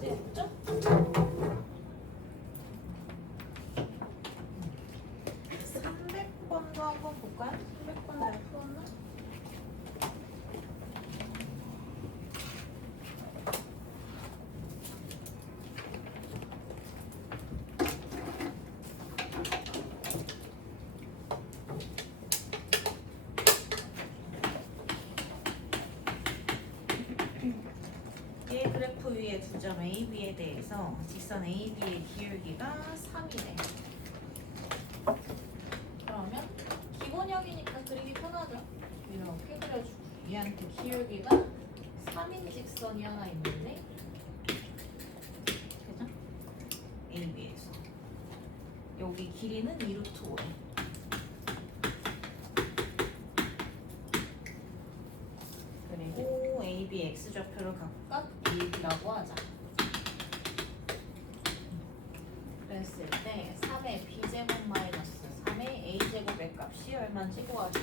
됐죠? 300번도 한번 볼까요? 300번 내가 풀었나? 얘 그래프 위에 두 점 A, B에 대해서 직선 A, B의 기울기가 3이래. 그러면 기본형이니까 그리기 편하죠. 이렇게 그려주고 얘한테 기울기가 3인 직선이 하나 있는데 그죠? A, B에서 여기 길이는 2루트 5래. 그리고 A, B, X 좌표를 각각 AB라고 하자. 그랬을 때 3의 B제곱 마이너스 3의 A제곱의 값이 얼마인지 구하시오.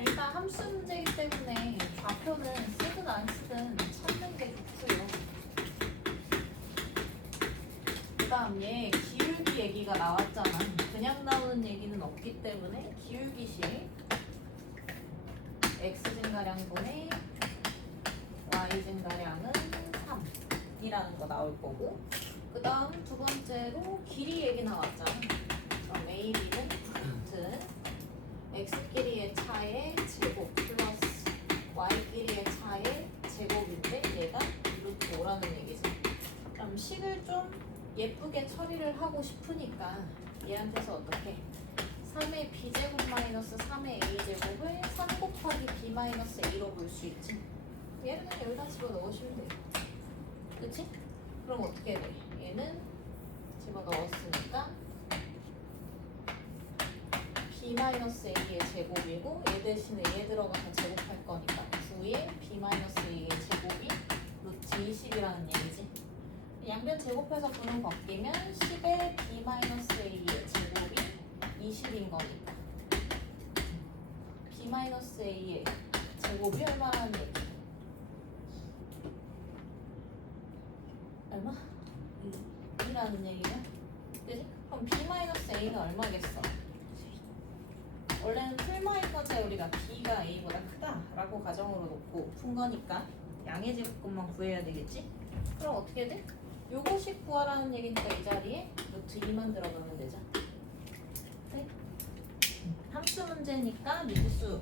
일단 함수 문제이기 때문에 좌표는 쓰든 안 쓰든 찾는 게 좋고요. 그 다음 얘 기울기 얘기가 나왔잖아. 그냥 나오는 얘기는 없기 때문에 기울기식 X증가량분의 Y증가량은 3이라는 거 나올 거고, 그 다음 두 번째로 길이 얘기 나왔잖아. 그럼 AB는 루트 X끼리의 차의 제곱 플러스 Y끼리의 차의 제곱인데 얘가 루트 5라는 얘기지. 그럼 식을 좀 예쁘게 처리를 하고 싶으니까 얘한테서 어떻게 3의 B제곱 마이너스 3의 A제곱을 3 곱하기 B 마이너스 A로 볼 수 있지. 얘는 여기다 집어넣으시면 돼. 그치? 그럼 어떻게 돼? 얘는 집어넣었으니까 B 마이너스 A의 제곱이고 얘 대신에 얘 들어가서 제곱할 거니까 9의 B 마이너스 A의 제곱이 루트 20이라는 얘기지. 양변 제곱해서 분은 바뀌면 10의 B 마이너스 A의 제곱이 20인 거니까 B 마이너스 A의 제곱이 얼마라는 얘기? 얼마? 2라는 얘기야? 그지? 그럼 B 마이너스 A는 얼마겠어? 원래는 풀마이너스에 우리가 B가 A보다 크다라고 가정으로 놓고 푼 거니까 양의 제곱값만 구해야 되겠지? 그럼 어떻게 돼? 요거식 구하라는 얘기니까 이 자리에 루트 2만 들어가면 되죠. 네? 함수 문제니까 미지수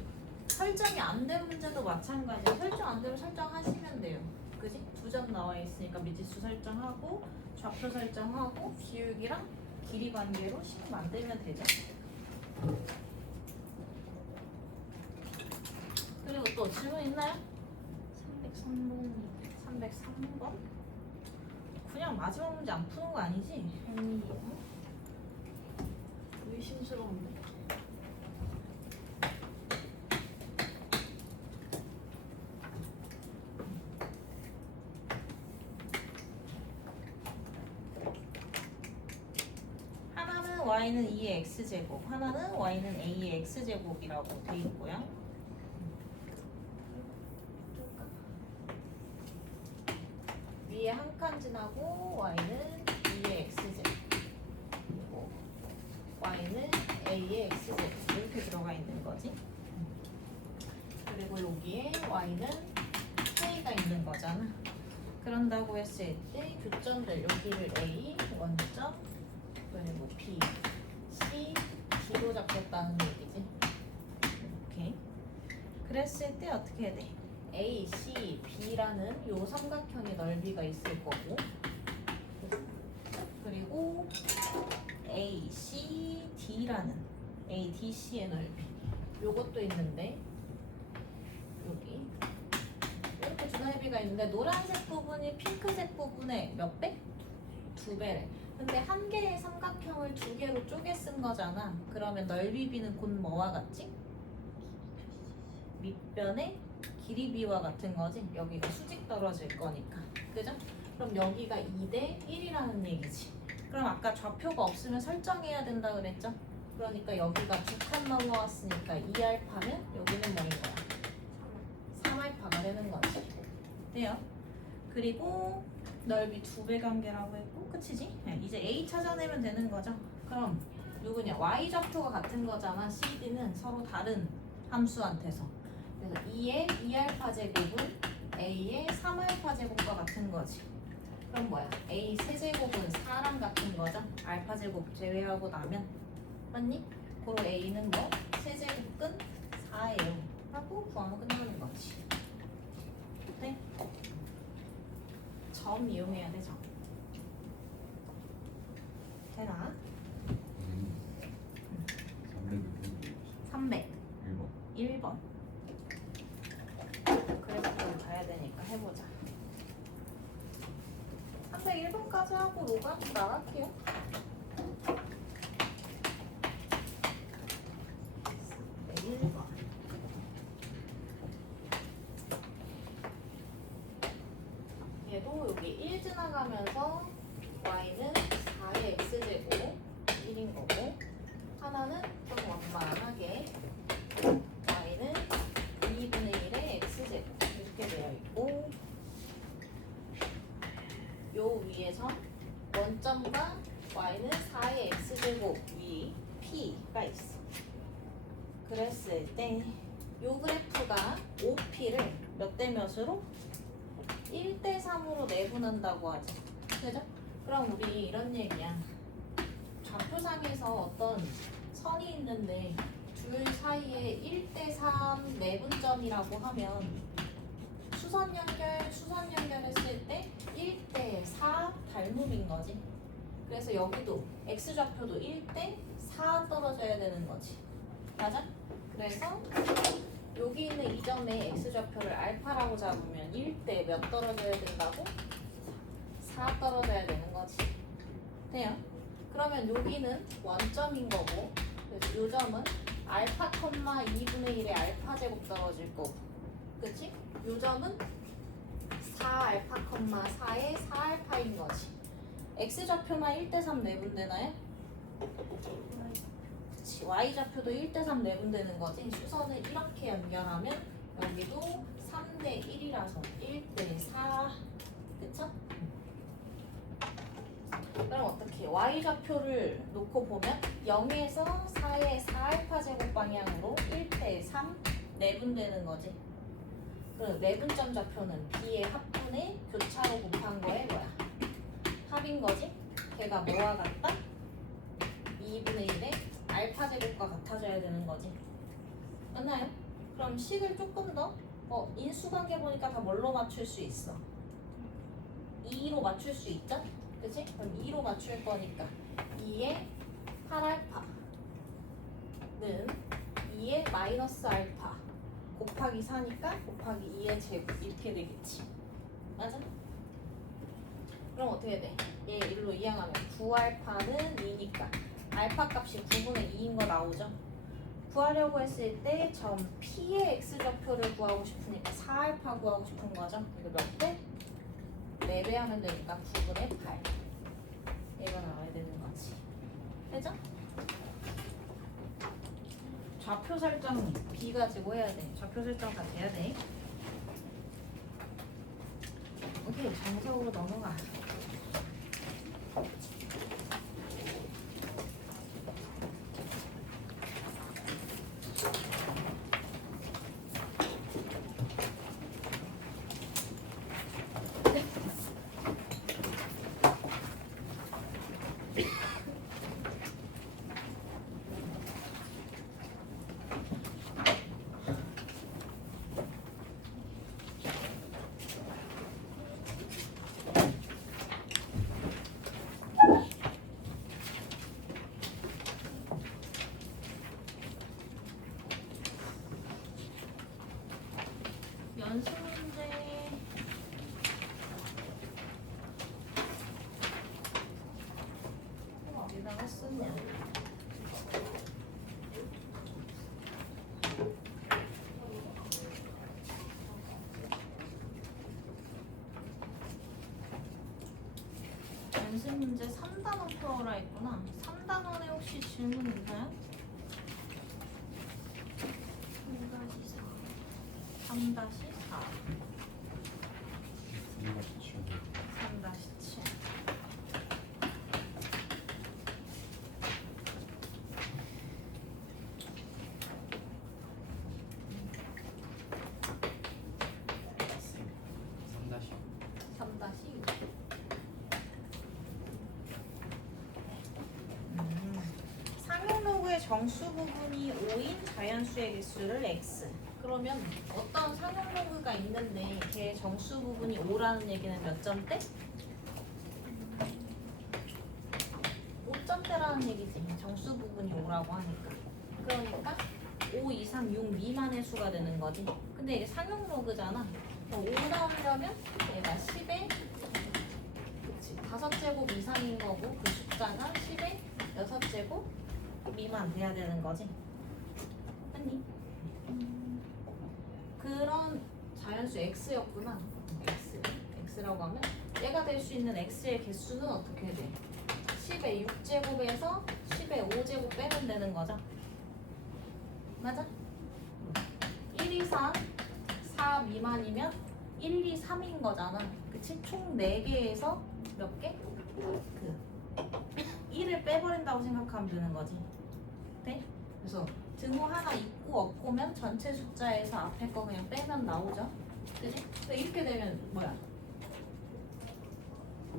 설정이 안 된 문제도 마찬가지야. 설정 안 되면 설정하시면 돼요. 그지? 두 점 나와 있으니까 미지수 설정하고 좌표 설정하고 기울기랑 길이 관계로 식 만들면 되죠. 그리고 또 질문 있나요? 303번? 그냥 마지막 문제 안 푸는 거 아니지? 의심스러운데. 하나는 y는 2의 x제곱, 하나는 y는 a의 x제곱이라고 돼 있고요. 위에 한 칸 지나고 y는 2의 x제곱, 그리고 y는 a의 x제곱 이렇게 들어가 있는 거지. 그리고 여기에 y는 k가 있는 거잖아. 그런다고 했을 때 교점들 여기를 a 원점 그리고 b, c, d로 잡겠다는 얘기지. 이렇게 그랬을 때 어떻게 해야 돼? A, C, B라는 요 삼각형의 넓이가 있을 거고, 그리고 A, C, D라는 A, D, C의 넓이 요것도 있는데 여기 이렇게 두 넓이가 있는데 노란색 부분이 핑크색 부분의 몇 배? 2배래. 근데 한 개의 삼각형을 두 개로 쪼개 쓴 거잖아. 그러면 넓이 B는 곧 뭐와 같지? 밑변의 길이 B와 같은 거지. 여기가 수직 떨어질 거니까. 그죠? 그럼 여기가 2대 1이라는 얘기지. 그럼 아까 좌표가 없으면 설정해야 된다 그랬죠? 그러니까 여기가 두 칸 넘어왔으니까 2알파면 여기는 뭐인 거야? 3알파가 되는 거지. 돼요? 그리고 넓이 2배 관계라고 했고 끝이지? 네, 이제 A 찾아내면 되는 거죠. 그럼 누구냐? Y 좌표가 같은 거잖아. CD는 서로 다른 함수한테서. 그래서 2의 2알파 제곱은 A의 3알파 제곱과 같은 거지. 그럼 뭐야? A 세제곱은 4랑 같은 거죠? 알파 제곱 제외하고 나면 맞니? 그럼 A는 뭐? 세제곱근 4예요 하고 구하면 끝나는 거지. 네? 점 이용해야 돼, 점. 되나? 300 1번. 그래서 좀 가야 되니까 해보자. 301번까지 하고 로가 나갈게요. 네, 1번. 얘도 여기 1 지나가면서 y는 4의 x제곱 1인 거고, 하나는 좀 완만하게 y는 2분의 1의 x제곱 이렇게 되어 있고, 요 위에서 원점과 y는 4의 x제곱 위 p가 있어. 그랬을 때 요 그래프가 OP를 몇 대 몇으로? 1대 3으로 내분한다고 하지. 그죠? 그럼 우리 이런 얘기야. 좌표상에서 어떤 선이 있는데 둘 사이에 1대 3 내분점이라고 하면 수선 연결했을 때 1대 4 닮음인 거지. 그래서 여기도 x좌표도 1대 4 떨어져야 되는 거지. 맞아? 그래서 여기 있는 이 점의 x좌표를 알파라고 잡으면 1대 몇 떨어져야 된다고? 4 떨어져야 되는 거지. 돼요? 그러면 여기는 원점인 거고, 그래서 이 점은 알파, 2분의 1의 알파 제곱 떨어질 거고, 그치? 이 점은 4알파, 4의 4알파인 거지. x좌표만 1대 3 내분되나요? 그치. y좌표도 1대 3 내분되는 거지. 수선을 이렇게 연결하면 여기도 3대 1이라서 1대 4. 그쵸? 그럼 어떻게? y좌표를 놓고 보면 0에서 4의 4알파 제곱 방향으로 1대 3 내분되는 거지. 그럼 내분점 좌표는 b의 합분의 교차로 곱한 거에 뭐야? 합인 거지? 걔가 뭐와 같다? 2분의 1의 알파 제곱과 같아져야 되는 거지. 맞나요? 그럼 식을 조금 더 인수관계 보니까 다 뭘로 맞출 수 있어? 2로 맞출 수 있죠? 그치? 그럼 2로 맞출 거니까 2의 8알파는 2의 마이너스 알파 곱하기 4니까 곱하기 2의 제곱 이렇게 되겠지. 맞아? 그럼 어떻게 돼? 얘 1로 이항하면 9알파는 2니까 알파 값이 9분의 2인 거 나오죠? 구하려고 했을 때 점 P의 X좌표를 구하고 싶으니까 4알파 구하고 싶은 거죠? 이거 몇 배? 4배 하면 되니까 9분의 8 얘가 나와야 되는 거지. 되죠? 좌표 설정 B 가지고 해야 돼. 좌표 설정 다 돼야 돼. 오케이, 정석으로 넘어가. 연습 문제 어디다가 썼냐? 연습 문제 3단원 풀어라 했구나. 3단원에 혹시 질문 있나요? 3-4 3-4 3-4 정수 부분이 5인 자연수의 개수를 x. 그러면 어떤 상용 로그가 있는데 걔 정수 부분이 5라는 얘기는 몇 점대? 5점대라는 얘기지. 정수 부분이 5라고 하니까. 그러니까 5 이상 6 미만의 수가 되는 거지. 근데 이게 상용 로그잖아. 5 나오려면 얘가 10의 5제곱 이상인 거고 그 숫자가 10의 6제곱 미만 돼야 되는 거지. 아니 그런 자연수 x였구나. x라고 하면 얘가 될 수 있는 x의 개수는 어떻게 돼? 10의 6제곱에서 10의 5제곱 빼면 되는 거죠. 맞아? 1, 2, 3, 4 미만이면 1, 2, 3인 거잖아. 그치? 총 4개에서 몇 개? 1을 빼버린다고 생각하면 되는 거지. 네? 그래서 등호 하나 있고 없고면 전체 숫자에서 앞에 거 그냥 빼면 나오죠. 그치? 근데 이렇게 되면 뭐야?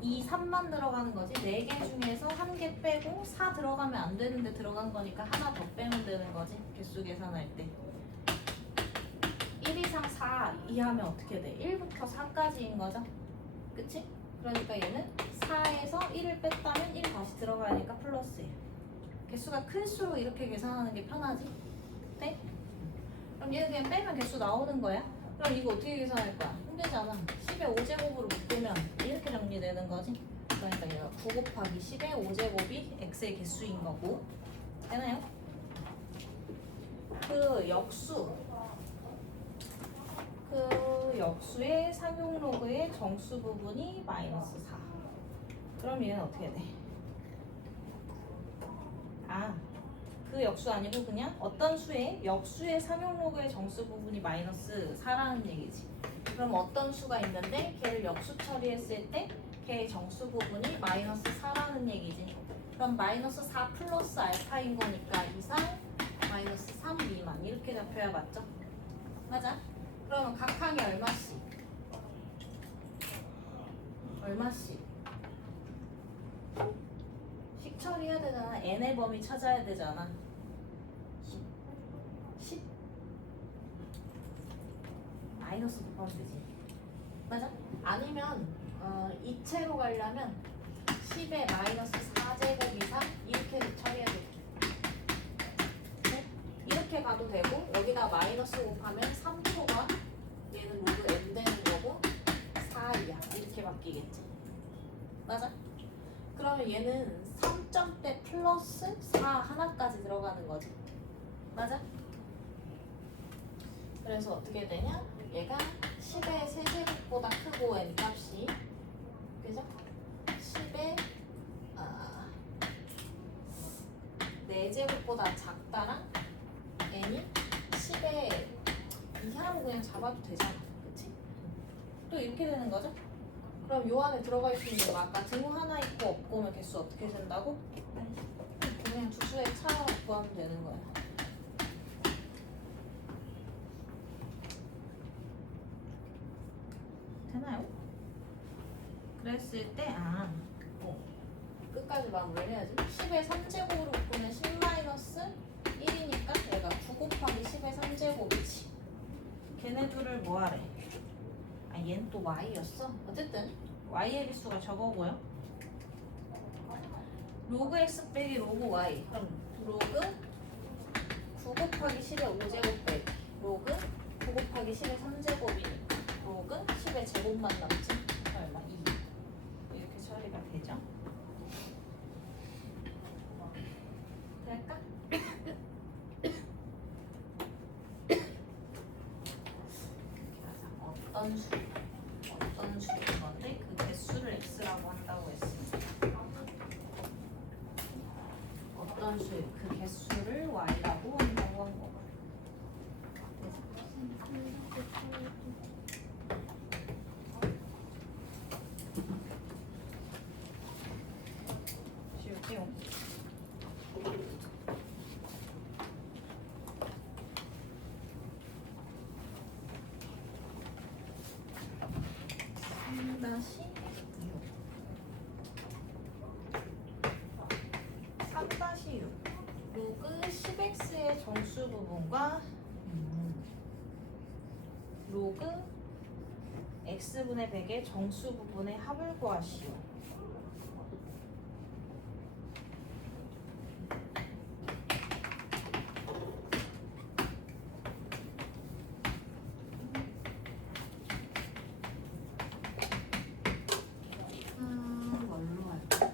2, 3만 들어가는 거지. 4개 중에서 1개 빼고 4 들어가면 안 되는데 들어간 거니까 하나 더 빼면 되는 거지. 개수 계산할 때. 1 이상 4 이하면 어떻게 돼? 1부터 4까지인 거죠. 그치? 그러니까 얘는 4에서 1을 뺐다면 1 다시 들어가니까 플러스 1. 개수가 클수록 이렇게 계산하는 게 편하지? 네? 그럼 얘는 그냥 빼면 개수 나오는 거야? 그럼 이거 어떻게 계산할 거야? 힘들잖아. 10의 5제곱으로 묶으면 이렇게 정리되는 거지? 그러니까 얘가 9 곱하기 10의 5제곱이 x의 개수인 거고. 되나요? 그 역수의 상용 로그의 정수 부분이 마이너스 4. 그럼 얘는 어떻게 돼? 그 역수 아니고 그냥 어떤 수의 역수의 상용 로그의 정수 부분이 마이너스 4라는 얘기지. 그럼 어떤 수가 있는데 걔를 역수 처리했을 때 걔의 정수 부분이 마이너스 4라는 얘기지. 그럼 마이너스 4 플러스 알파인 거니까 이상 마이너스 3 미만 이렇게 잡혀야 맞죠? 맞아? 그러면 각 항이 얼마씩? 얼마씩? 식 처리해야 되잖아. n의 범위 찾아야 되잖아. 10 마이너스 곱하면 되지. 맞아? 아니면 이체로 가려면 10의 마이너스 4제곱 이상 이렇게 처리해도 돼. 네? 이렇게 가도 되고 여기다 마이너스 곱하면 3초가 얘는 로그 n 되는 거고 4이야. 이렇게 바뀌겠지. 맞아? 그러면 얘는 3점대 플러스 4 하나까지 들어가는 거지. 맞아? 그래서 어떻게 되냐? 얘가 10의 세제곱보다 크고 n 값이 그죠? 10의 4제곱보다 작다랑 n이 10의 이하로 그냥 잡아도 되잖아. 그치? 또 이렇게 되는 거죠? 그럼 요 안에 들어갈 수 있는 거 아까 등호 하나 있고 없고면 개수 어떻게 된다고? 그냥 두 수의 차 구하면 되는 거야. 되나요? 그랬을 때 끝까지 마무리를 해야지. 10의 3제곱으로 묶으면 10 마이너스 1이니까 얘가 9 곱하기 10의 3제곱이지. 걔네 둘을 뭐 하래? 얘는 또 y였어? 어쨌든 y의 개수가 저거고요. 로그 x 빼기 로그 y. 그럼 로그 9 곱하기 10의 5제곱 빼기 로그 9 곱하기 10의 3제곱이니까 로그 10의 제곱만 남지. 얼마? 2. 이렇게 처리가 되죠. 될까? 어떤 수인 건데 그 개수를 x라고 한다고 했습니다. 어떤 수, 그 개수를 y라고 한다고 한 거고. 쉬울게요. 다시 3-6 로그 10 정수 부분과 로그 x분의 100의 정수 부분의 합을 구하시오. 뭘로 할까?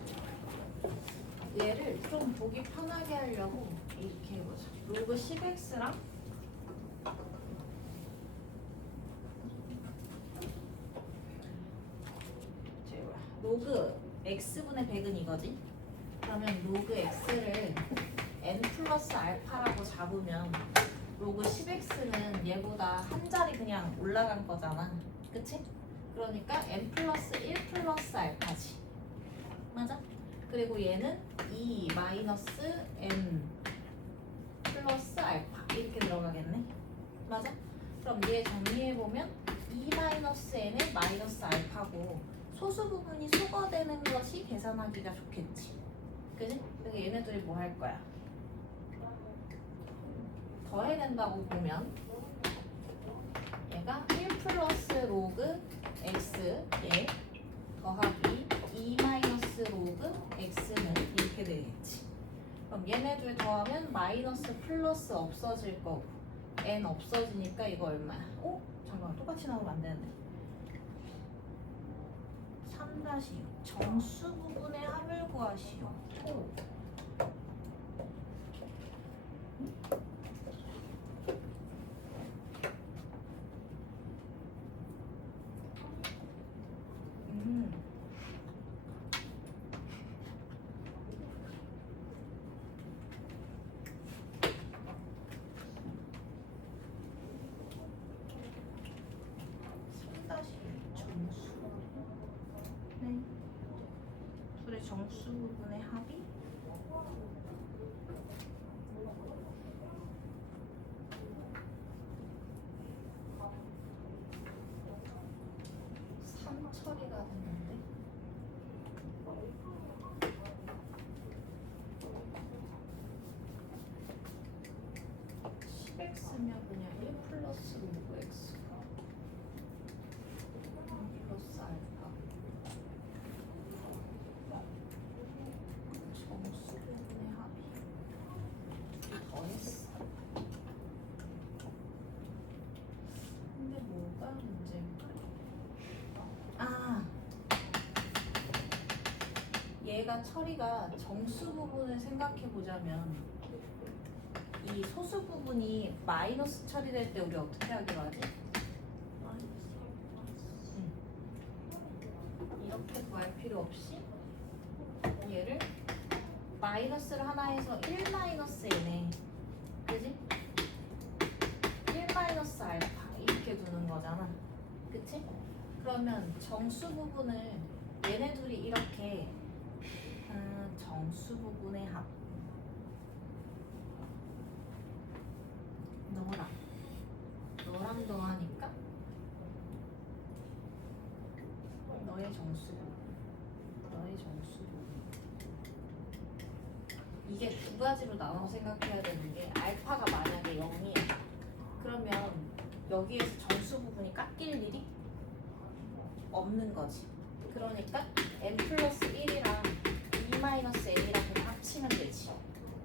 얘를 좀 보기 편하게 하려고 이렇게 해보자. 로그 10x랑 로그 x분의 100은 이거지? 그러면 로그 x를 n 플러스 알파라고 잡으면 로그 10x는 얘보다 한 자리 그냥 올라간 거잖아. 그치? 그러니까 n 플러스 1 플러스 알파지. 맞아? 그리고 얘는 2 마이너스 n 플러스 알파 이렇게 들어가겠네. 맞아? 그럼 얘 정리해보면 2 마이너스 n의 마이너스 알파고 소수 부분이 수거되는 것이 계산하기가 좋겠지. 그지? 그래서 얘네들이 뭐 할 거야? 더해낸다고 보면 얘가 1 플러스 로그 x 얘 더하기 2 마이너스 로그 x는 이렇게 되겠지. 그럼 얘네들 더하면 마이너스 플러스 없어질 거고 n 없어지니까 이거 얼마야? 어? 잠깐만 똑같이 나오면 안 되는데 3-6 정수 부분의 합을 구하시오. 오. 둘의 정수 부분의 합이 3 처리가 됐는데 10x면 그냥 1 플러스 로그 x 플러스 알파 정수 부분의 합이 둘이 더했어. 근데 뭐가 문제일까? 아, 얘가 처리가 정수 부분을 생각해 보자면 이 소수 부분이 마이너스 처리될 때 우리 어떻게 하기로 하지? 이렇게 구할 필요 없이 얘를 마이너스를 하나 해서 1 마이너스 n에 그지? 1 마이너스 알파 이렇게 두는 거잖아. 그치? 그러면 정수 부분을 얘네 둘이 이렇게 정수 부분의 합 너랑 더하니까 너의 정수 이게 두 가지로 나눠 생각해야 되는 게 알파가 만약에 0이야 그러면 여기에서 정수 부분이 깎일 일이 없는 거지. 그러니까 n 플러스 1이랑 2 마이너스 n이랑 그냥 합치면 되지.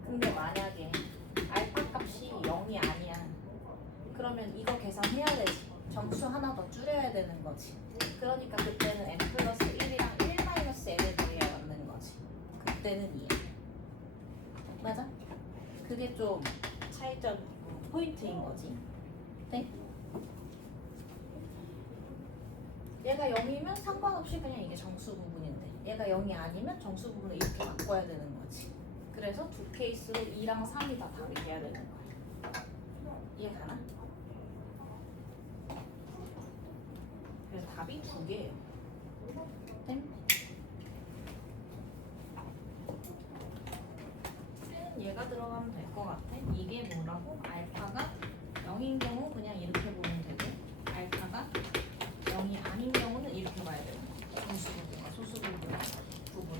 근데 만약에 알파 값이 0이 아니야 그러면 이거 계산해야 되지. 정수 하나 더 줄여야 되는 거지. 그러니까 그때는 n 플러스 1이랑 1 마이너스 n을 더해야 맞는 거지. 그때는 2야. 맞아? 그게 좀 차이점 포인트인 거지. 네? 얘가 0이면 상관없이 그냥 이게 정수 부분인데 얘가 0이 아니면 정수 부분을 이렇게 바꿔야 되는 거지. 그래서 두 케이스로 2랑 3이 다 답이 돼야 되는 거야. 이해가나? 그래서 답이 두 개예요. 네? 얘가 들어가면 될 것 같아. 이게 뭐라고? 알파가 0인 경우 그냥 이렇게 보면 되고 알파가 0이 아닌 경우는 이렇게 봐야 되는 거야. 정수 부분과 소수 부분.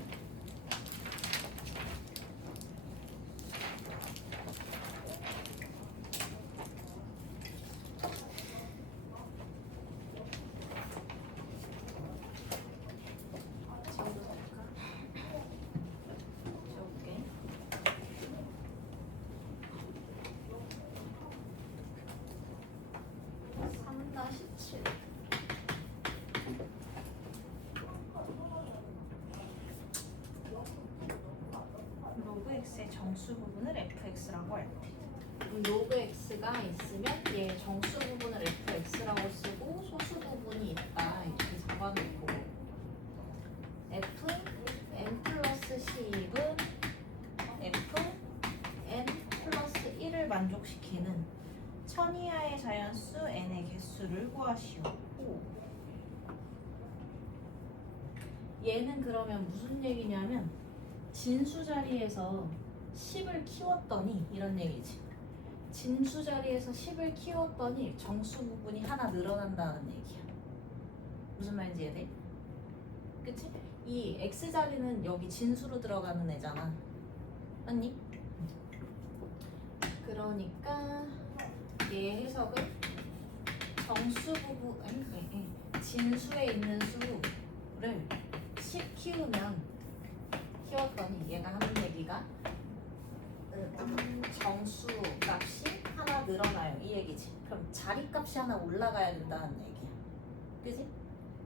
그럼 로그 x가 있으면 얘 정수 부분을 fx라고 쓰고 소수 부분이 있다 이렇게 적어놓고 f n 플러스 10은 f n 플러스 1을 만족시키는 천 이하의 자연수 n의 개수를 구하시오. 얘는 그러면 무슨 얘기냐면 진수 자리에서 10을 키웠더니 이런 얘기지. 진수 자리에서 10을 키웠더니 정수 부분이 하나 늘어난다는 얘기야. 무슨 말인지 이해돼? 그치? 이 x 자리는 여기 진수로 들어가는 애잖아. 맞니? 그러니까 얘 해석은 정수 부분 아니 진수에 있는 수를 10 키웠더니 얘가 하는 얘기가 정수 값이 하나 늘어나요 이 얘기지. 그럼 자리 값이 하나 올라가야 된다는 얘기야. 그지?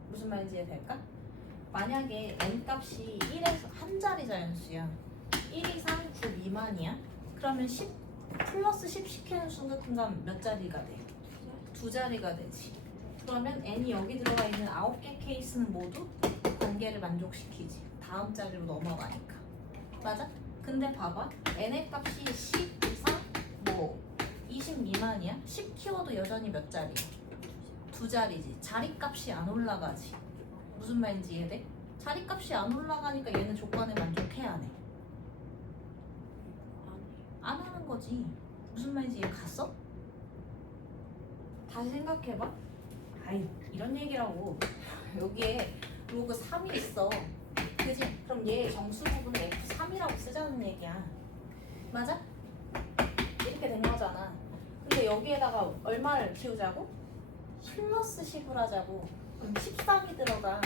무슨 말인지 이해될까? 만약에 n 값이 1에서 한 자리 자연수야. 1 이상 9 미만이야. 그러면 10 플러스 10 시키는 순간 몇 자리가 돼? 두 자리가 되지. 그러면 n이 여기 들어가 있는 9개 케이스는 모두 관계를 만족시키지. 다음 자리로 넘어가니까. 맞아? 근데 봐봐. n의 값이 10 이상 20 미만이야? 10 키워도 여전히 몇 자리야? 두 자리지. 자리 값이 안 올라가지. 무슨 말인지 이해돼? 자리 값이 안 올라가니까 얘는 조건에 만족해 안 해? 안 하는 거지. 무슨 말인지 이해 갔어? 다시 생각해봐. 아이 이런 얘기라고. 여기에 로그 3이 있어. 그지? 그럼 얘 정수 부분을 F3이라고 쓰자는 얘기야. 맞아? 이렇게 된 거잖아. 근데 여기에다가 얼마를 키우자고? 플러스 10을 하자고. 그럼 13이 들어가.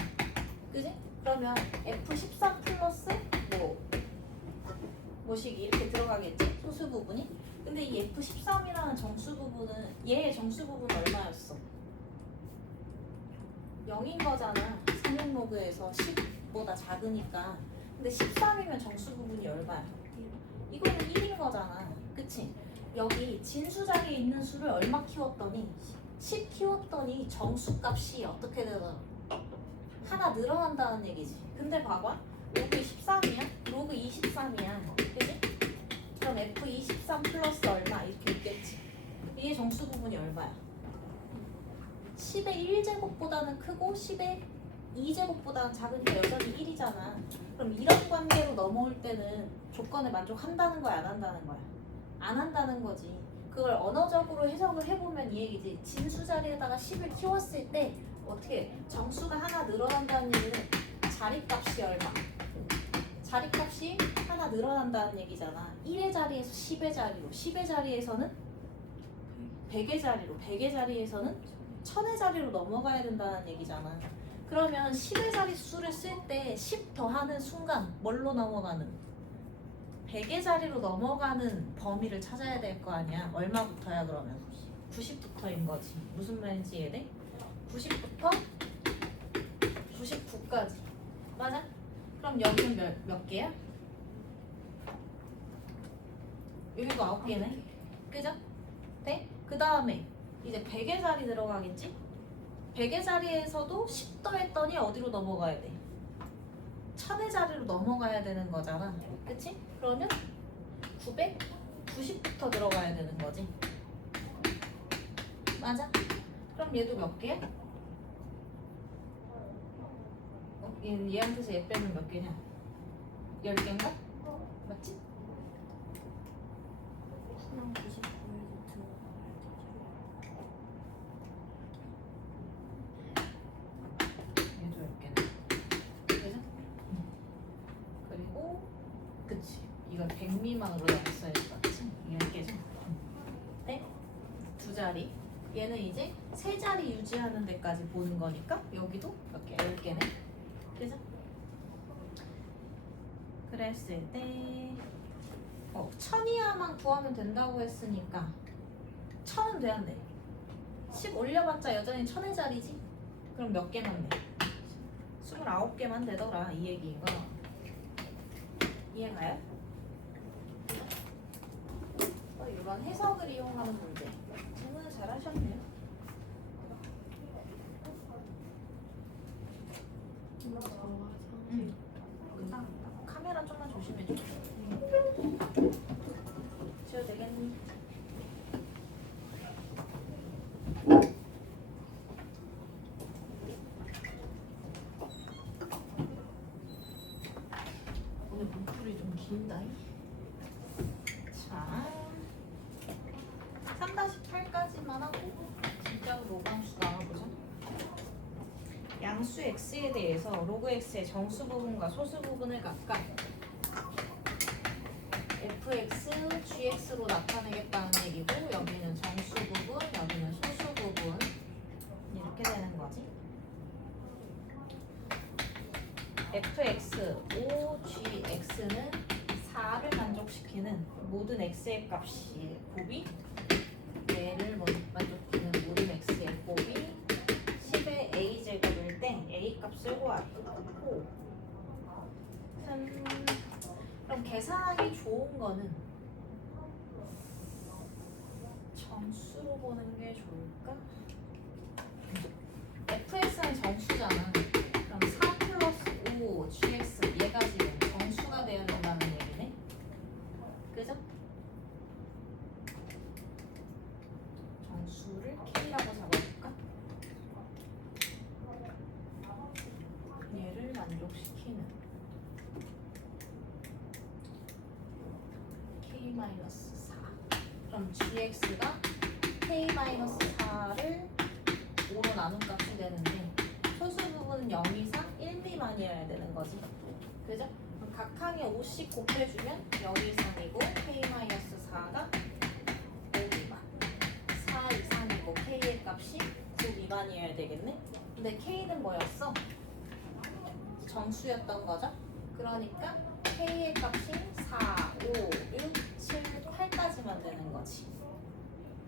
그지? 그러면 F13 플러스 뭐식이 이렇게 들어가겠지? 소수 부분이? 근데 이 F13이라는 정수 부분은 얘의 정수 부분은 얼마였어? 0인 거잖아. 상용로그에서 10보다 작으니까. 근데 13이면 정수 부분이 얼마야? 이거는 1인 거잖아. 그치? 여기 진수 자리에 있는 수를 얼마 키웠더니 10 키웠더니 정수 값이 어떻게 되더라? 하나 늘어난다는 얘기지. 근데 봐봐. 로그 13이야? 로그 23이야. 그치? 그럼 F23 플러스 얼마? 이렇게 있겠지. 이게 정수 부분이 얼마야? 10의 1제곱보다는 크고 10의 2제곱보다는 작으니까 여전히 1이잖아. 그럼 이런 관계로 넘어올 때는 조건에 만족한다는 거야? 안 한다는 거야? 안 한다는 거지. 그걸 언어적으로 해석을 해보면 이 얘기지. 진수 자리에다가 10을 키웠을 때 어떻게 정수가 하나 늘어난다는 얘기는 자리값이 얼마? 자리값이 하나 늘어난다는 얘기잖아. 1의 자리에서 10의 자리로, 10의 자리에서는 100의 자리로, 100의 자리에서는 1000의 자리로 넘어가야 된다는 얘기잖아. 그러면 10의 자리 수를 쓸 때 10 더하는 순간 뭘로 넘어가는? 100의 자리로 넘어가는 범위를 찾아야 될 거 아니야. 얼마부터야 그러면? 90부터인 거지. 무슨 말인지 이해돼? 90부터 99까지. 맞아? 그럼 여기는 몇 개야? 여기도 9개네. 그죠? 네? 그 다음에 이제 100의 자리 들어가겠지? 100의 자리에서도 10 더했더니 어디로 넘어가야 돼? 1000의 자리로 넘어가야 되는 거잖아. 그치? 그러면 990부터 들어가야 되는 거지. 맞아? 그럼 얘도 몇 개야? 얘한테서 얘 빼면 몇 개냐? 10개인가? 맞지? 수능 99에서 들어가야 되죠. 얘도 10개네. 그죠? 그리고 그치. 이건 100 미만으로 나왔어야 될 것 같지? 10개죠? 네? 두 자리. 얘는 이제 세 자리 유지하는 데까지 보는 거니까 여기도 몇 개? 10개네. 그죠? 그랬을 때 1000 이하만 구하면 된다고 했으니까 1000은 돼야 돼. 10 올려봤자 여전히 1000의 자리지? 그럼 몇 개만 돼? 29개만 되더라 이 얘기가. 이해가요? 이런 해석을 이용하는 문제. 질문을 잘 하셨네요. 카메라 좀만 조심해줘. 지워도 되겠니? 오늘 목줄이 좀 긴다. 자, 3-8까지만 하고 진짜로 로그함수 나와보자. 양수 x에 대해서 로그 x의 정수 부분과 소수 부분을 각각 fx, gx로 나타내겠다는 얘기고, 여기는 정수 부분, 여기는 소수 부분 이렇게 되는 거지. fx, 5gx는 4를 만족시키는 모든 x의 값이 곱이 얘를 만족시키는 모든 x의 곱이 10의 a제곱일 때 a 값을 구하고. 그럼 계산하기 좋은 거는 정수로 보는 게 좋을까? fx는 정수잖아. 그럼 4 플러스 5 gx 얘가 지금 정수가 되어야 된다는 얘기네. 그죠? 정수를 k라고 잡아볼까? 얘를 만족시키는 k-4. 그럼 gx가 k-4를 5로 나눈 값이 되는데, 소수 부분은 0 이상 1 미만이어야 되는 거지. 그죠? 그럼 각 항에 5씩 곱해주면 0 이상이고 k-4가 5 미만, 4 이상이고 k의 값이 9 미만이어야 되겠네? 근데 k는 뭐였어? 정수였던 거죠? 그러니까 k의 값이 4, 5, 6, 7, 8까지만 되는 거지.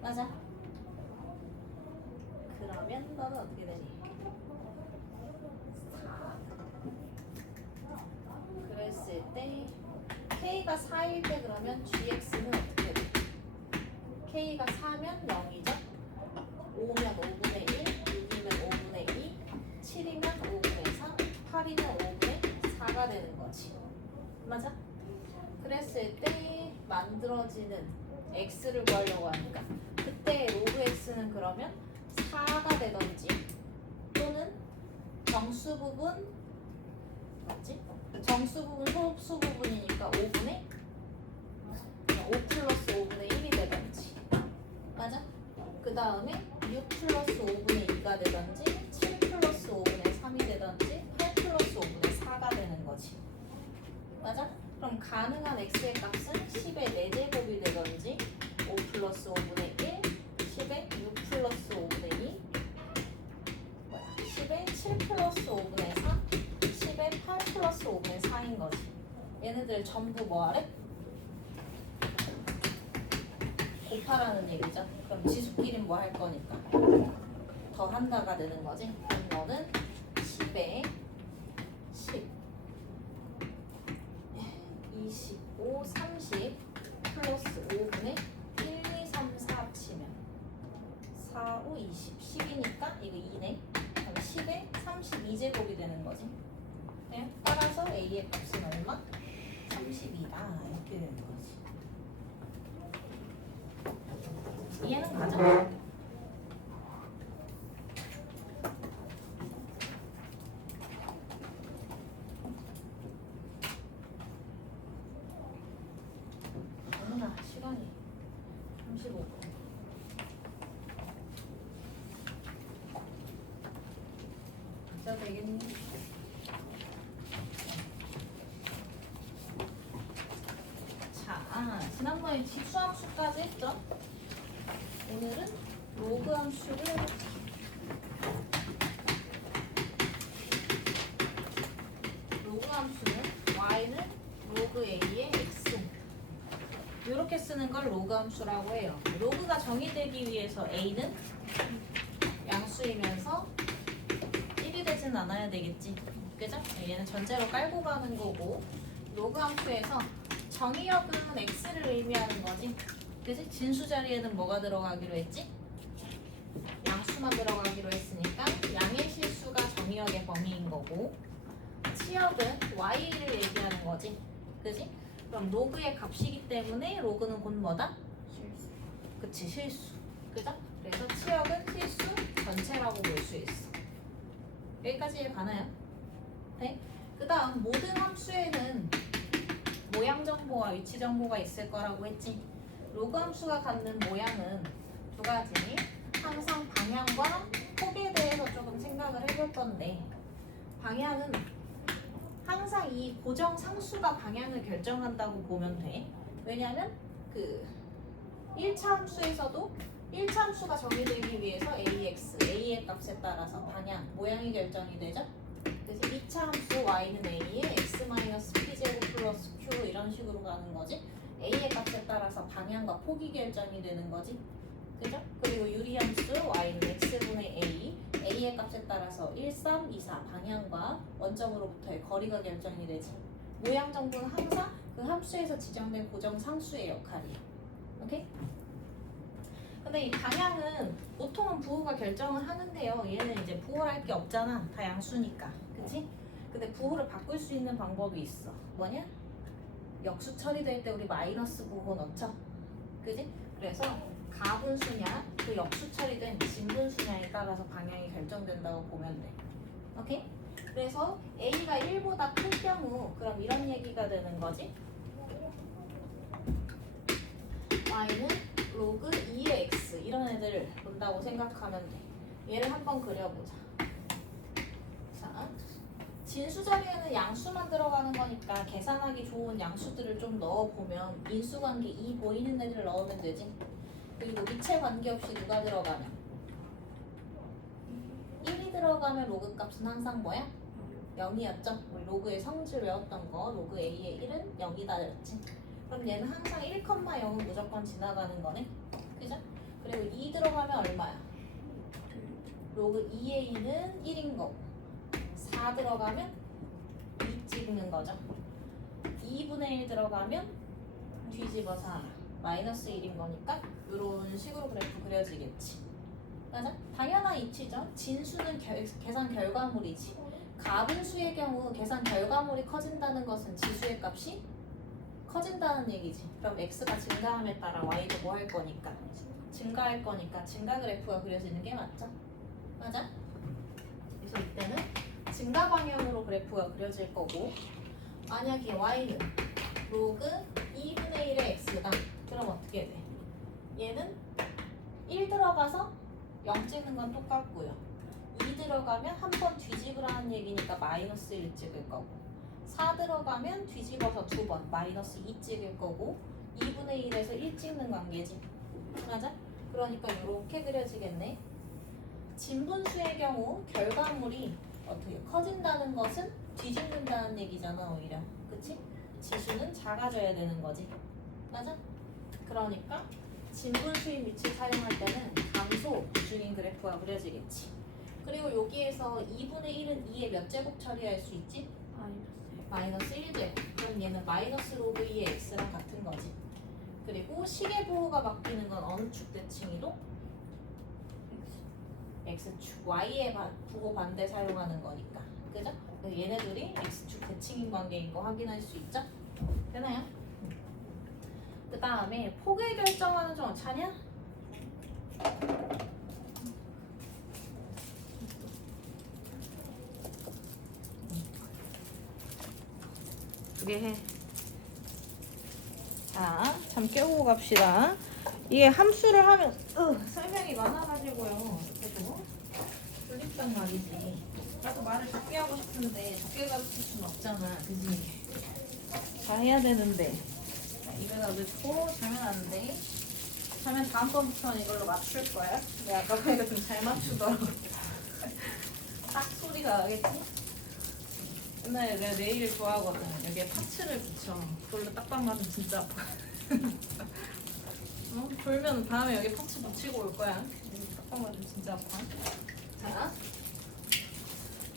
맞아? 그러면 너는 어떻게 되니? 4. 그랬을 때 k가 4일 때 그러면 gx는 어떻게 돼? k가 4면 0이죠? 5면 5분의 1, 6이면 5분의 2, 7이면 5분의 4, 8이면 5분의 4가 되는 거지. 맞아? 그랬을 때 만들어지는 x를 구하려고 하니까, 그때 로그 x는 그러면 4가 되던지, 또는 정수 부분 맞지? 정수 부분 소수 부분이니까 5분의 5 플러스 5분의 1이 되던지. 맞아? 그 다음에 6 플러스 5분의 2가 되던지, 7 플러스 5분의 3이 되던지, 8 플러스 5분의 4가 되는 거지. 맞아? 그럼 가능한 x의 값은 10의 4제곱이 되던지, 5 플러스 5분의 1, 10의 6 플러스 5분의 2, 10의 7 플러스 5분의 4, 10의 8 플러스 5분의 4인 거지. 얘네들 전부 뭐하래? 곱하라는 얘기죠. 그럼 지수끼리 뭐 할 거니까 더 한다가 되는 거지. 그럼 너는 10에 10, 25, 30 플러스 5분의 1, 2, 3, 4 합치면 4, 5, 20, 10이니까 이거 2네. 그럼 10에 32제곱이 되는 거지. 네? 따라서 A의 값은 얼마? 32다. 이렇게 되는 거지. 이해는 가죠? 어머나 시간이 35분. 진짜 되겠니? 자, 지난번에 직수함수까지 했죠? 오늘은 로그 함수를 로그 함수는 y는 로그 a의 x, 이렇게 쓰는 걸 로그 함수라고 해요. 로그가 정의되기 위해서 a는 양수이면서 1이 되진 않아야 되겠지. 그죠? 얘는 전제로 깔고 가는 거고, 로그 함수에서 정의역은 x를 의미하는 거지. 그치? 진수 자리에는 뭐가 들어가기로 했지? 양수만 들어가기로 했으니까 양의 실수가 정의역의 범위인 거고 치역은 y를 얘기하는 거지. 그지? 그럼 로그의 값이기 때문에 로그는 곧 뭐다? 실수. 그치, 실수. 그죠? 그래서 치역은 실수 전체라고 볼 수 있어. 여기까지 이해 가나요? 네? 그 다음 모든 함수에는 모양 정보와 위치 정보가 있을 거라고 했지. 로그 함수가 갖는 모양은 두 가지. 항상 방향과 폭에 대해서 조금 생각을 해볼 건데 방향은 항상 이 고정 상수가 방향을 결정한다고 보면 돼. 왜냐면 그 1차 함수에서도 1차 함수가 정의되기 위해서 a의 값에 따라서 방향, 모양이 결정이 되죠. 그래서 2차 함수 y는 a에 x-p0 플러스 q 이런 식으로 가는 거지. a의 값에 따라서 방향과 폭이 결정이 되는 거지. 그죠? 그리고 유리함수 y는 x분의 a의 값에 따라서 1, 3, 2, 4 방향과 원점으로부터의 거리가 결정이 되지. 모양 정보는 항상 그 함수에서 지정된 고정 상수의 역할이야. 오케이? 근데 이 방향은 보통은 부호가 결정을 하는데요. 얘는 이제 부호를 할 게 없잖아. 다 양수니까. 그치? 근데 부호를 바꿀 수 있는 방법이 있어. 뭐냐? 역수 처리될 때 우리 마이너스 부호 넣죠? 그지? 그래서 가분수냐 그 역수 처리된 진분수냐에 따라서 방향이 결정된다고 보면 돼. 오케이? 그래서 a가 1보다 클 경우 그럼 이런 얘기가 되는 거지. y는 로그 2의 x 이런 애들을 본다고 생각하면 돼. 얘를 한번 그려보자. 자, 진수 자리에는 양수만 들어가는 거니까 계산하기 좋은 양수들을 좀 넣어보면 인수관계 2 보이는 애들을 넣으면 되지. 그리고 위치 관계없이 누가 들어가면 1이 들어가면 로그 값은 항상 뭐야? 0이었죠? 우리 로그의 성질 외웠던 거 로그 a의 1은 0이다였지. 그럼 얘는 항상 1,0은 무조건 지나가는 거네. 그죠? 그리고 2 들어가면 얼마야? 로그 2의 2는 1인 거고 4 들어가면 2 찍는 거죠. 2분의 1 들어가면 뒤집어서 하나 마이너스 1인 거니까 이런 식으로 그래프 그려지겠지. 맞아? 당연한 이치죠. 진수는 계산 결과물이지. 가분수의 경우 계산 결과물이 커진다는 것은 지수의 값이 커진다는 얘기지. 그럼 x가 증가함에 따라 y도 뭐 할 거니까? 증가할 거니까 증가 그래프가 그려지는 게 맞죠? 맞아? 그래서 이때는 증가 방향으로 그래프가 그려질 거고 만약에 y는 로그 2분의 1의 x다. 그럼 어떻게 돼? 얘는 1 들어가서 0 찍는 건 똑같고요. 2 들어가면 한 번 뒤집으라는 얘기니까 마이너스 1 찍을 거고 4 들어가면 뒤집어서 2번 마이너스 2 찍을 거고 2분의 1에서 1 찍는 관계지. 맞아? 그러니까 이렇게 그려지겠네. 진분수의 경우 결과물이 어떻게 커진다는 것은 뒤집는다는 얘기잖아 오히려. 그치? 지수는 작아져야 되는 거지. 맞아? 그러니까 진분수인 위치 사용할 때는 감소 중인 그래프가 그려지겠지. 그리고 여기에서 2분의 1은 2의 몇 제곱 처리할 수 있지? 마이너스 1제곱. 그럼 얘는 마이너스 로그 2의 x랑 같은 거지. 그리고 시계 부호가 바뀌는 건 어느 축 대칭이도? x축. y의 부호 반대 사용하는 거니까. 그죠? 그래서 얘네들이 x축 대칭인 관계인 거 확인할 수 있죠? 되나요? 그 다음에 폭을 결정하는 좀 어차냐? 두 개 해. 자, 잠 깨우고 갑시다. 이게 함수를 하면 설명이 많아가지고요. 그래도 졸립단 말이지. 나도 말을 적게 하고 싶은데 적게 가르칠 수는 없잖아. 그지? 다 해야 되는데. 이거다 넣고 자면 안 돼. 자면 다음번부터는 이걸로 맞출 거야. 내가 아까 보니까 좀 잘 맞추더라고. 딱 소리가 나겠지? 옛날에 내가 네일을 좋아하거든. 여기에 파츠를 붙여. 그걸로 딱딱 맞으면 진짜 아파. 졸면 다음에 여기 파츠 붙이고 올 거야. 딱딱 맞으면 진짜 아파. 자,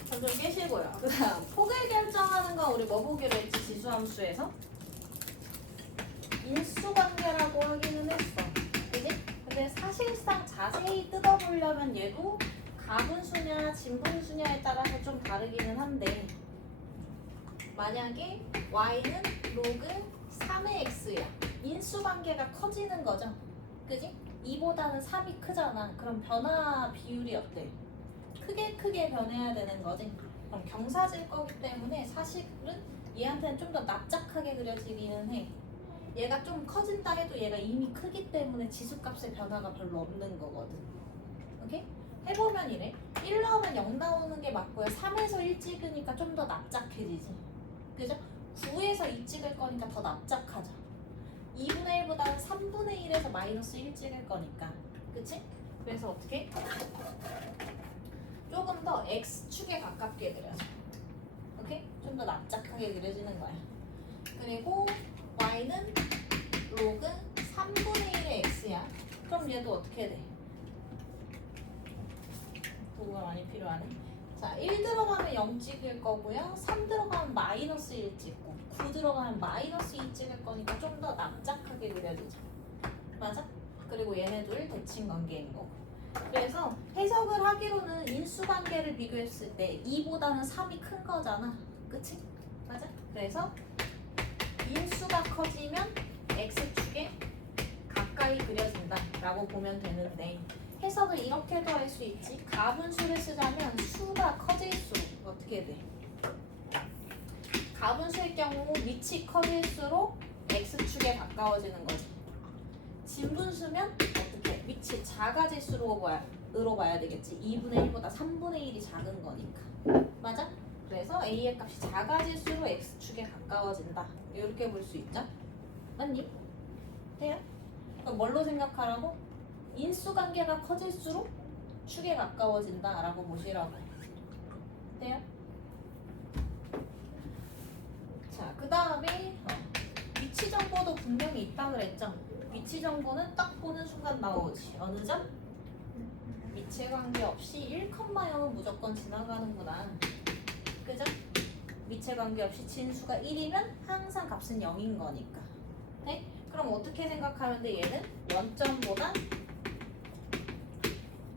잠 좀 깨시고요. 그 다음 폭을 결정하는 건 우리 뭐 보기로 했지? 지수함수에서 인수관계라고 하기는 했어. 사실상 자세히 뜯어보려면 얘도 가분수냐 진분수냐에 따라서 좀 다르기는 한데 만약에 y는 로그 3의 x야. 인수관계가 커지는 거죠. 그지? 2보다는 3이 크잖아. 그럼 변화 비율이 어때? 크게 변해야 되는 거지. 그럼 경사질 거기 때문에 사실은 얘한테는 좀 더 납작하게 그려지기는 해. 얘가 좀 커진다 해도 얘가 이미 크기 때문에 지수값의 변화가 별로 없는 거거든. 오케이? 해보면 이래. 1 넣으면 0 나오는 게 맞고요. 3에서 1 찍으니까 좀 더 납작해지지. 그죠? 9에서 2 찍을 거니까 더 납작하죠. 2분의 1보다는 3분의 1에서 마이너스 1 찍을 거니까. 그치? 그래서 어떻게? 조금 더 x축에 가깝게 그려져. 오케이? 좀 더 납작하게 그려지는 거야. 그리고 y는 로그 3분의 1의 x야. 그럼 얘도 어떻게 돼? 도구가 많이 필요하네. 자, 1 들어가면 0 찍을 거고요. 3 들어가면 마이너스 1 찍고 9 들어가면 마이너스 2 찍을 거니까 좀 더 납작하게 그려지죠. 맞아? 그리고 얘네들 대칭 관계인 거고. 그래서 해석을 하기로는 인수관계를 비교했을 때 2보다는 3이 큰 거잖아. 그치? 맞아? 그래서 인수가 커지면 x축에 가까이 그려진다 라고 보면 되는데 해석을 이렇게도 할 수 있지. 가분수를 쓰자면 수가 커질수록 어떻게 돼? 가분수일 경우 밑이 커질수록 x축에 가까워지는 거지. 진분수면 어떻게? 밑이 작아질수록 으로 봐야 되겠지. 2분의 1보다 3분의 1이 작은 거니까. 맞아? 그래서 a의 값이 작아질수록 x축에 가까워진다. 이렇게 볼 수 있죠? 맞니? 돼요? 그럼 뭘로 생각하라고? 인수관계가 커질수록 축에 가까워진다 라고 보시라고. 돼요? 자, 그 다음에 위치 정보도 분명히 있다 그랬죠? 위치 정보는 딱 보는 순간 나오지. 어느 점? 위치 관계 없이 1,0은 무조건 지나가는구나. 그죠? 위치 관계 없이 진수가 1이면 항상 값은 0인 거니까. 네? 그럼 어떻게 생각하면 돼? 얘는 원점보다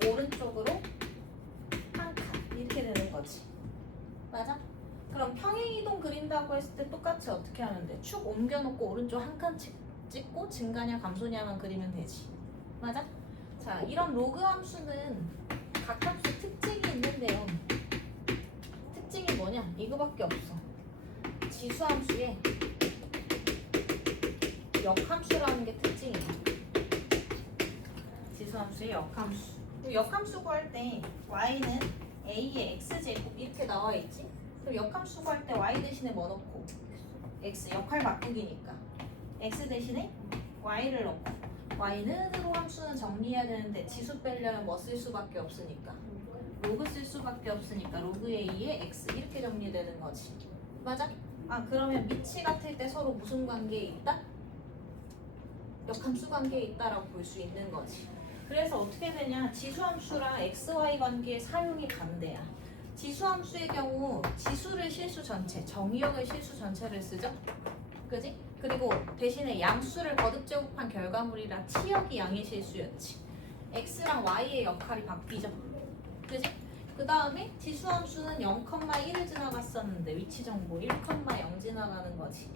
오른쪽으로 한 칸 이렇게 되는 거지. 맞아? 그럼 평행이동 그린다고 했을 때 똑같이 어떻게 하면 돼? 축 옮겨놓고 오른쪽 한 칸 찍고 증가냐 감소냐만 그리면 되지. 맞아? 자, 이런 로그 함수는 각 함수 특징이 있는데요. 특징이 뭐냐? 이거밖에 없어. 지수 함수에 역함수라는 게 특징이야. 지수 함수의 역함수. 역함수 구할 때 y는 a의 x제곱 이렇게 나와 있지? 그럼 역함수 구할 때 y 대신에 뭐 넣고? x 역할 바꾸기니까 x 대신에 y를 넣고 y는 으로 함수는 정리해야 되는데 지수 빼려면 뭐 쓸 수밖에 없으니까 로그 쓸 수밖에 없으니까 로그 a의 x 이렇게 정리되는 거지. 맞아? 아, 그러면 밑이 같을 때 서로 무슨 관계에 있다? 역함수 관계에 있다라고 볼 수 있는 거지. 그래서 어떻게 되냐? 지수함수랑 xy 관계의 사용이 반대야. 지수함수의 경우 지수를 실수 전체, 정의역의 실수 전체를 쓰죠. 그지? 그리고 대신에 양수를 거듭 제곱한 결과물이라 치역이 양의 실수였지. x랑 y의 역할이 바뀌죠. 그지? 그 다음에 지수함수는 0,1을 지나갔었는데 위치 정보 1,0 지나가는 거지.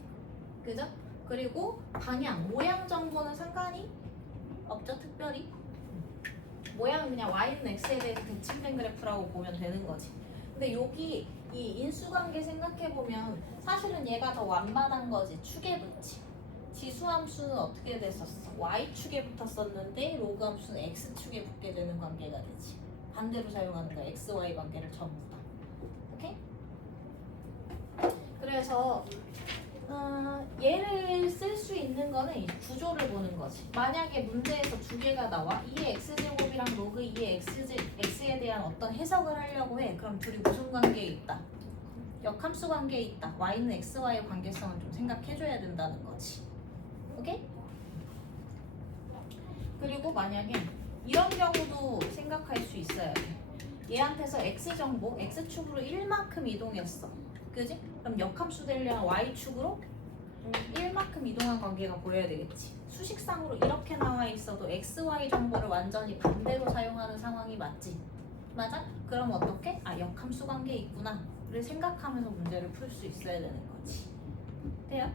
그죠? 그리고 방향, 모양 정보는 상관이 없죠, 특별히. 모양은 그냥 y는 x에 대해서 대칭된 그래프라고 보면 되는 거지. 근데 여기 이 인수관계 생각해보면 사실은 얘가 더 완만한 거지. 축에 붙지. 지수함수는 어떻게 됐었어? y축에 붙었었는데 로그함수는 x축에 붙게 되는 관계가 되지. 반대로 사용하는 거야. x, y 관계를 전부 다. 오케이? 그래서 얘를 쓸 수 있는 거는 이 구조를 보는 거지. 만약에 문제에서 두 개가 나와 2의 x제곱이랑 로그 2의 x에 대한 어떤 해석을 하려고 해. 그럼 둘이 무슨 관계에 있다? 역함수 관계에 있다. y는 x와의 관계성을 좀 생각해줘야 된다는 거지. 오케이? 그리고 만약에 이런 경우도 생각할 수 있어야 돼. 얘한테서 x정보 x축으로 1만큼 이동했어. 그지? 그럼 역함수 되려면 y축으로 1만큼 이동한 관계가 보여야 되겠지. 수식상으로 이렇게 나와 있어도 x, y 정보를 완전히 반대로 사용하는 상황이 맞지? 맞아? 그럼 어떻게? 아, 역함수 관계 있구나를 생각하면서 문제를 풀 수 있어야 되는 거지. 돼요?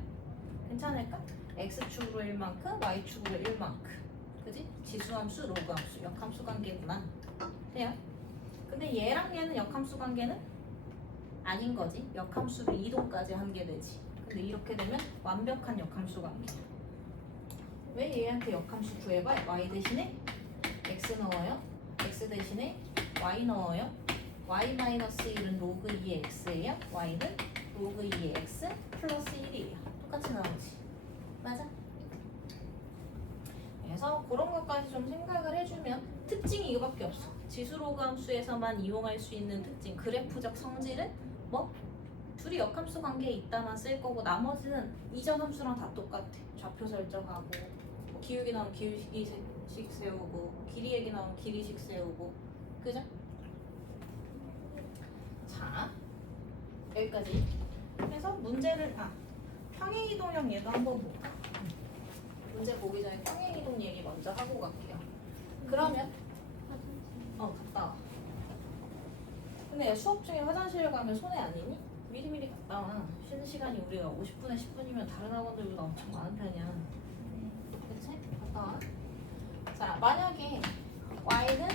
괜찮을까? x축으로 1만큼, y축으로 1만큼. 그지? 지수함수, 로그함수, 역함수 관계구나. 돼요? 근데 얘랑 얘는 역함수 관계는 아닌 거지. 역함수를 이동까지 하게 되지. 근데 이렇게 되면 완벽한 역함수 관계야. 왜 얘한테 역함수 구해봐? y 대신에 x 넣어요. x 대신에 y 넣어요. y-1은 로그 2의 x예요. y는 로그 2의 x 플러스 1이에요. 똑같이 나오지. 맞아? 그래서 그런 것까지 좀 생각을 해주면 특징이 이거밖에 없어. 지수 로그 함수에서만 이용할 수 있는 특징. 그래프적 성질은 뭐? 둘이 역함수 관계에 있다만 쓸 거고 나머지는 이전 함수랑 다 똑같아. 좌표 설정하고 뭐 기울기 나오면 기울기식 세우고 길이 얘기 나오면 길이식 세우고 그죠? 자 여기까지 해서 문제를 평행이동형 얘도 한번 볼까? 문제 보기 전에 평행이동 얘기 먼저 하고 갈게요. 그러면 갔다 와. 근데 야, 수업 중에 화장실 가면 손해 아니니? 미리미리 갔다 와. 쉬는 시간이 우리가 50분에 10분이면 다른 학원들보다 엄청 많은 편이야. 그치? 갔다 와. 자, 만약에 y는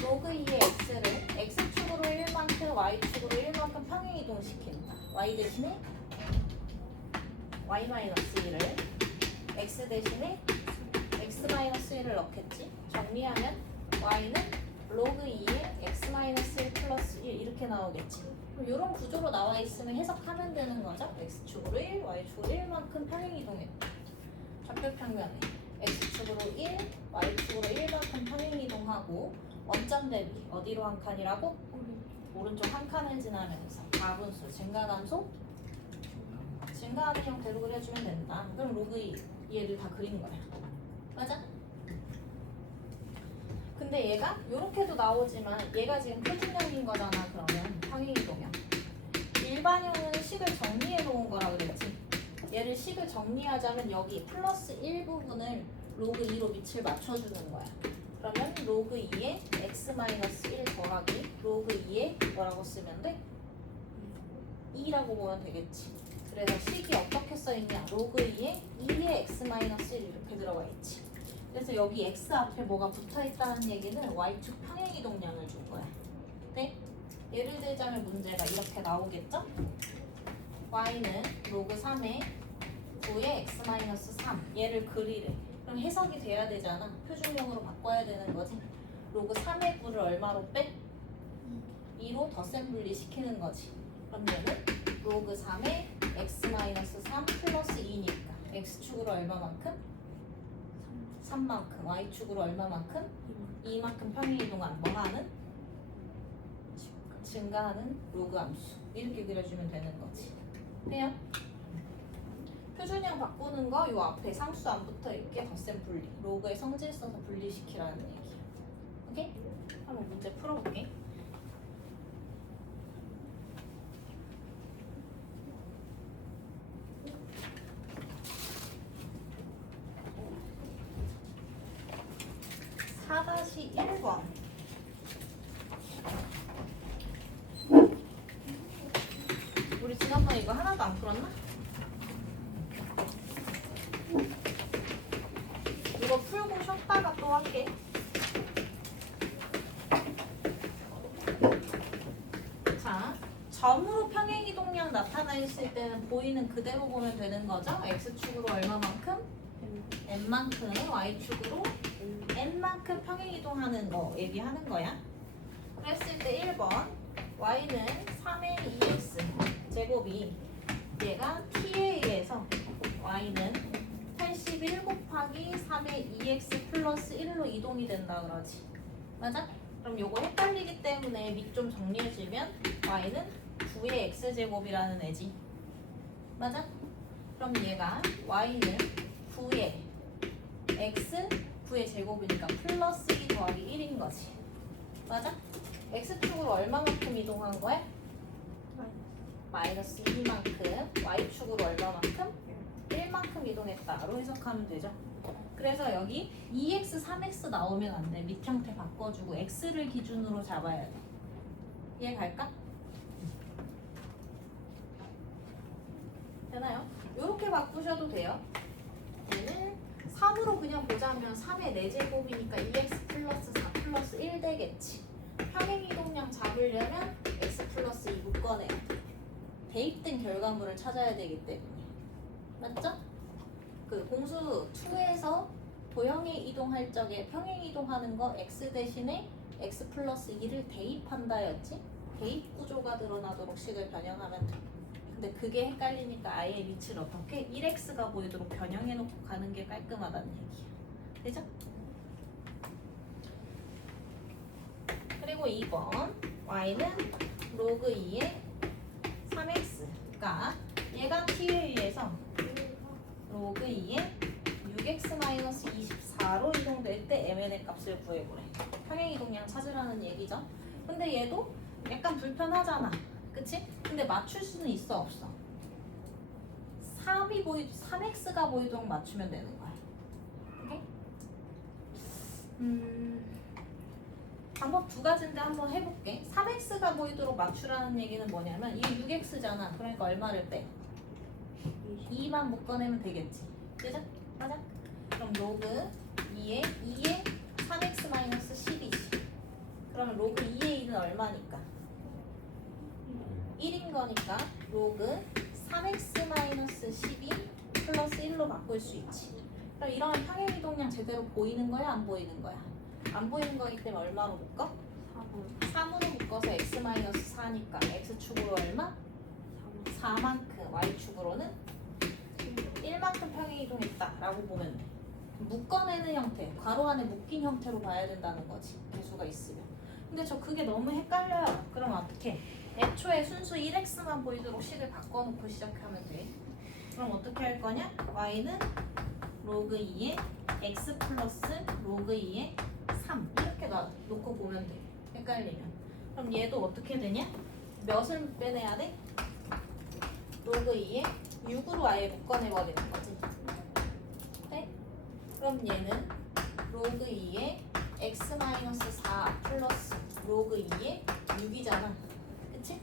로그 2의 x를 x축으로 1만큼 y축으로 1만큼 평행이동시킨다. y 대신에 y-1을 x 대신에 x-1을 넣겠지. 정리하면 y는 로그 2의 x-1 플러스 1 이렇게 나오겠지. 그럼 이런 구조로 나와 있으면 해석하면 되는 거죠. x축으로 1, y축으로 1만큼 평행이동했다. 좌표 평면에 x축으로 1, y축으로 1만큼 평행이동하고 원점 대비 어디로 한 칸이라고? 오른쪽 한 칸을 지나면서 가분수 증가감소 증가하는 형태로 그려주면 된다. 그럼 로그 2 얘를 다 그린 거야. 맞아? 근데 얘가 이렇게도 나오지만 얘가 지금 표준형인 거잖아. 그러면 평행이동형. 일반형은 식을 정리해 놓은 거라 그랬지. 얘를 식을 정리하자면 여기 플러스 1 부분을 로그 2로 밑을 맞춰주는 거야. 그러면 로그 2에 x-1 더하기 로그 2에 뭐라고 쓰면 돼? 2라고 보면 되겠지. 그래서 식이 어떻게 써있냐? 로그 2에 2의 x-1 이렇게 들어가 있지. 그래서 여기 x 앞에 뭐가 붙어있다는 얘기는 y축 평행이동량을 준 거야. 네? 예를 들자면 문제가 이렇게 나오겠죠? y는 로그 3에 9의 x-3 얘를 그리래. 그럼 해석이 돼야 되잖아. 표준형으로 바꿔야 되는 거지. 로그 3의 9를 얼마로 빼? 2로 덧셈 분리시키는 거지. 그럼 얘는 로그 3의 x-3 플러스 2니까 x축으로 얼마만큼? 3만큼. y축으로 얼마만큼? 2만큼 평행이동한 뭐하는? 증가하는 로그 함수. 이렇게 그려주면 되는 거지. 돼요? 표준형 바꾸는 거 요 앞에 상수 안 붙어있게 덧셈 분리. 로그의 성질 써서 분리시키라는 얘기야. 오케이? 한번 문제 풀어볼게. 다시 1번. 우리 지난번에 이거 하나도 안 풀었나? 이거 풀고 쉬었다가 또 할게. 자, 점으로 평행이동량 나타나 있을 때는 보이는 그대로 보면 되는 거죠. x축으로 얼마만큼? n만큼, y축으로 n만큼 평행이동하는 거 얘기하는 거야. 그랬을 때 1번 y는 3의 2x 제곱이 얘가 t에 의해서 y는 81 곱하기 3의 2x 플러스 1로 이동이 된다 그러지. 맞아? 그럼 요거 헷갈리기 때문에 밑 좀 정리해주면 y는 9의 x제곱이라는 애지. 맞아? 그럼 얘가 y는 9의 x 9의 제곱이니까 플러스 2 더하기 1인 거지. 맞아? x축으로 얼마만큼 이동한 거야? 마이너스 2만큼. y축으로 얼마만큼? 1만큼 1만큼 이동했다로 해석하면 되죠. 그래서 여기 2x, 3x 나오면 안 돼. 밑 형태 바꿔주고 x를 기준으로 잡아야 돼. 이해 갈까? 되나요? 이렇게 바꾸셔도 돼요. 얘는 3으로 그냥 보자면 3의 4제곱이니까 2x 플러스 4 플러스 1 되겠지. 평행이동량 잡으려면 x 플러스 2 묶어내야 돼. 대입된 결과물을 찾아야 되기 때문에. 맞죠? 그 공수 2에서 도형에 이동할 적에 평행 이동하는 거 x 대신에 x 플러스 2를 대입한다였지? 대입 구조가 드러나도록 식을 변형하면 돼. 근데 그게 헷갈리니까 아예 밑을 어떻게 1x가 보이도록 변형해놓고 가는 게 깔끔하다는 얘기야. 되죠? 그리고 2번 y는 로그 2의 3x가 얘가 t에 의해서 로그 2의 6x-24로 이동될 때 mn의 값을 구해보래. 평행이동량 찾으라는 얘기죠. 근데 얘도 약간 불편하잖아. 그치? 근데 맞출 수는 있어 없어? 3x가 보이도록 맞추면 되는 거야. 오케이? 방법 두 가지인데 한번 해볼게. 3x가 보이도록 맞추라는 얘기는 뭐냐면 이게 6x잖아. 그러니까 얼마를 빼? 2만 묶어내면 되겠지. 그죠? 맞아? 그럼 로그 2의 3x-12지. 그러면 로그 2의 2는 얼마니까? 1인 거니까 로그 3x-12 플러스 1로 바꿀 수 있지. 그럼 이런 평행이동량 제대로 보이는 거야? 안 보이는 거야? 안 보이는 거기 때문에 얼마로 묶어? 3으로 묶어서 x-4니까 x축으로 얼마? 4만큼, y축으로는 1만큼 평행이동했다 라고 보면 돼. 묶어내는 형태, 괄호 안에 묶인 형태로 봐야 된다는 거지. 개수가 있으면. 근데 저 그게 너무 헷갈려요. 그럼 어떻게? 애초에 순수 1x만 보이도록 식을 바꿔놓고 시작하면 돼. 그럼 어떻게 할 거냐? y는 로그 2의 x 플러스 로그 2의 3 이렇게 놓고 보면 돼. 헷갈리면. 그럼 얘도 어떻게 되냐? 몇을 빼내야 돼? 로그 2의 6으로 아예 묶어내버리는 거지. 네? 그럼 얘는 로그 2의 x-4 플러스 로그 2의 6이잖아. 그치?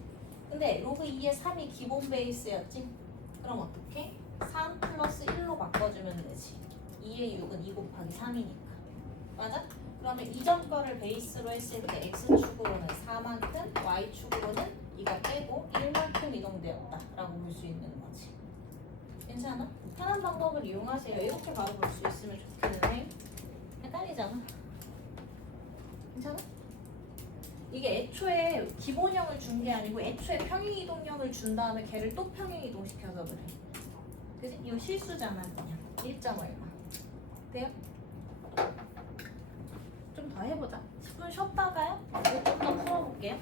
근데 로그 2의 3이 기본 베이스였지? 그럼 어떻게? 3 플러스 1로 바꿔주면 되지. 2의 6은 2 곱하기 3이니까. 맞아? 그러면 이전 거를 베이스로 했을 때 x축으로는 4만큼, y축으로는 이거 빼고 1만큼 이동되었다 라고 볼 수 있는 거지. 괜찮아? 편한 방법을 이용하세요. 이렇게 바로 볼 수 있으면 좋겠는데 헷갈리잖아. 괜찮아? 이게 애초에 기본형을 준 게 아니고 애초에 평행이동형을 준 다음에 걔를 또 평행이동시켜서 그래. 그치? 이거 실수잖아 그냥. 1점 얼마. 돼요? 좀 더 해보자. 10분 쉬었다가요? 이거 좀 더 풀어볼게요.